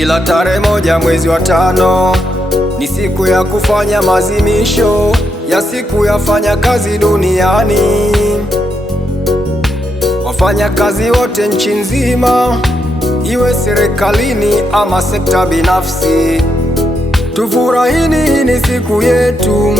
Kila tarehe moja mwezi wa tano ni siku ya kufanya maadhimisho ya siku ya wafanyakazi duniani. Wafanyakazi wote nchi nzima, iwe serikalini ama sekta binafsi, tufurahini, hii ni siku yetu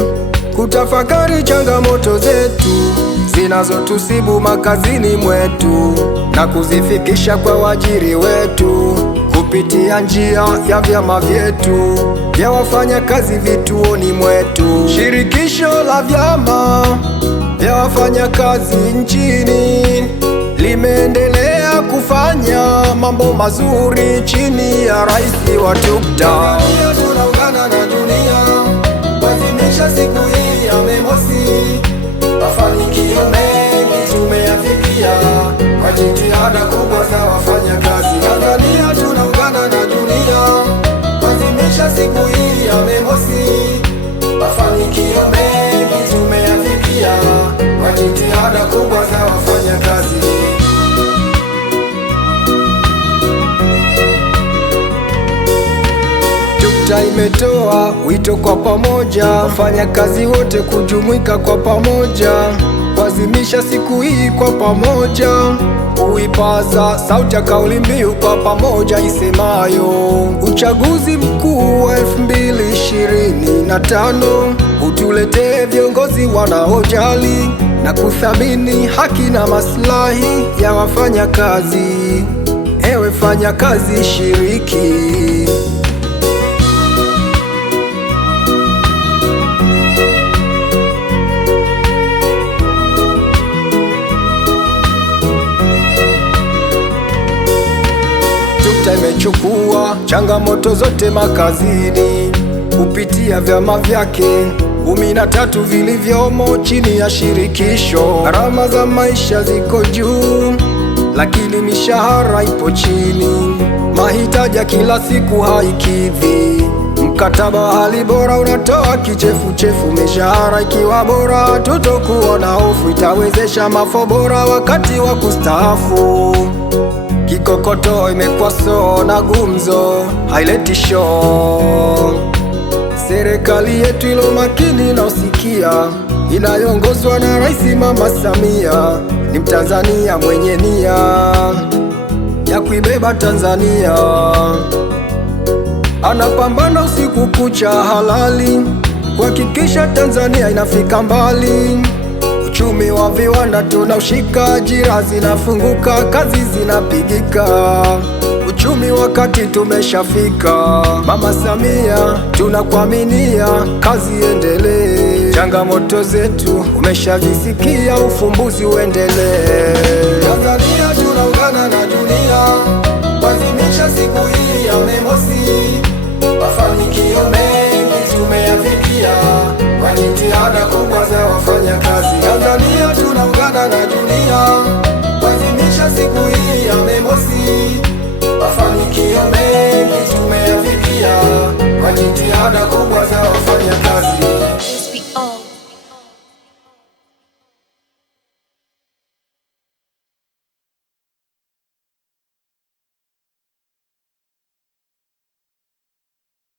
kutafakari changamoto zetu zinazotusibu makazini mwetu na kuzifikisha kwa waajiri wetu kupitia njia ya vyama vyetu vya wafanyakazi vituoni mwetu. Shirikisho la vyama vya wafanyakazi nchini limeendelea kufanya mambo mazuri chini ya rais wa tukta. Tunaungana na dunia kuadhimisha siku hii ya Mei Mosi. Mafanikio mengi tumeyafikia kwa jitihada kubwa za wafanyakazi. Tanzania tunaungana na dunia kuadhimisha siku hii ya Mei Mosi. Mafanikio mengi tumeyafikia kwa jitihada kubwa za wafanyakazi. TUCTA imetoa wito kwa pamoja wafanyakazi wote kujumuika kwa pamoja kuadhimisha siku hii kwa pamoja, kuipaza sauti ya kauli mbiu kwa pamoja isemayo uchaguzi mkuu wa 2025 utuletee viongozi wanaojali na kuthamini haki na maslahi ya wafanyakazi. Ewe fanyakazi, shiriki. TUCTA imechukua changamoto zote makazini kupitia vyama vyake 13 vilivyomo chini ya shirikisho. Gharama za maisha ziko juu, lakini mishahara ipo chini. Mahitaji ya kila siku haikidhi. Mkataba wa hali bora unatoa kichefuchefu. Mishahara ikiwa bora, tutokuwa na hofu, itawezesha mafao bora wakati wa kustaafu. Kikokotoo imekuwa soo na gumzo, haileti show. Serikali yetu ilo makini na usikia, inayoongozwa na Rais Mama Samia, ni Mtanzania mwenye nia ya kuibeba Tanzania. Anapambana usiku kucha halali kuhakikisha Tanzania inafika mbali. Uchumi wa viwanda tunaushika, ajira zinafunguka, kazi zinapigika. Uchumi wakati tumeshafika, Mama Samia tunakuaminia, kazi endelee. Changamoto zetu umeshazisikia, ufumbuzi uendelee. Tanzania tunaungana na dunia kuadhimisha siku hii ya Mei Mosi. Mafanikio mengi tumeyafikia kwa jitihada kubwa za wafanyakazi. Tanzania tunaungana na dunia kuadhimisha siku hii ya Mei Mosi.